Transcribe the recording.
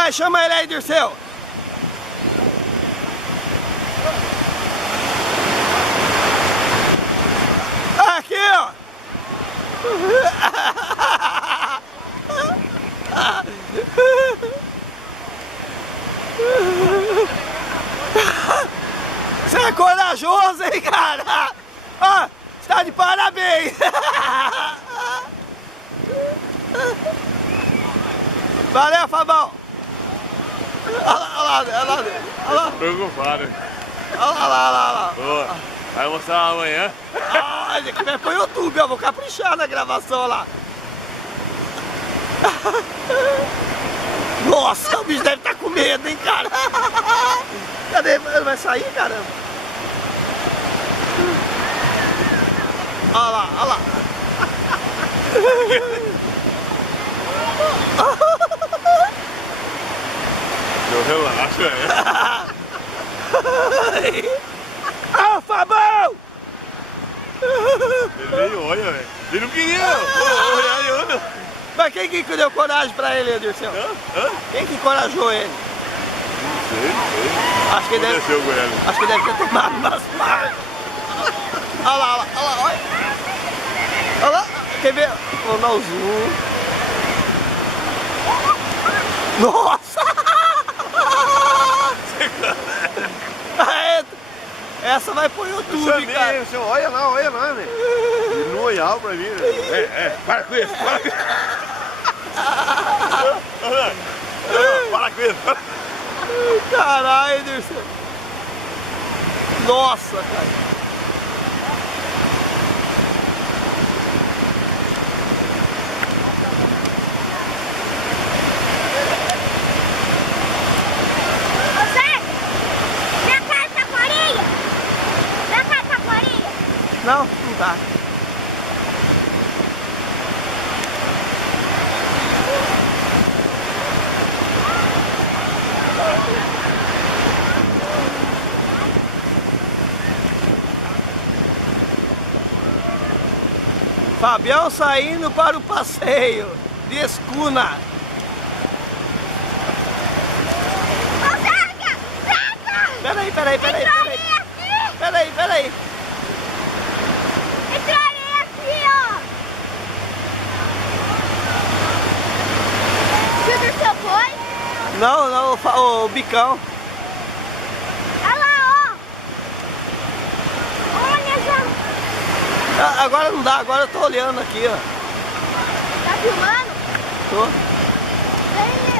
Vai, chama ele aí, Dirceu. Aqui, ó. Você é corajoso, hein, cara? Ó, você tá de parabéns. Valeu, Fabão. Olha lá, olha lá, olha lá. Preocupado. Olha lá. Boa. Vai mostrar amanhã? Olha, que vai pro YouTube, eu vou caprichar na gravação lá. Nossa, o bicho deve estar com medo, hein, cara? Cadê? Ele vai sair, caramba? Olha lá, olha lá. Eu relaxo, Ah, Fabão! Ele nem olha, velho. Ele não queria olhar e anda. Mas quem que deu coragem pra ele, Dirceu? Quem que encorajou ele? Não sei. Acho que deve ter tomado umas partes. Olha lá, olha. Olha lá, quer ver? Vou dar o zoom. Nossa! Essa vai pro YouTube, cara. Você olha lá, né? Ele não olhava pra mim, né? Para com isso, para com isso. Para com isso. Caralho, Dirceu. Nossa, cara. Não, não tá. Fabião saindo para o passeio de escuna. Peraí. Entrarei aqui, ó. O Dirceu foi? Não, o Bicão. Olha lá, ó. Olha já. Agora não dá, agora eu tô olhando aqui, ó. Tá filmando? Tô. Vem,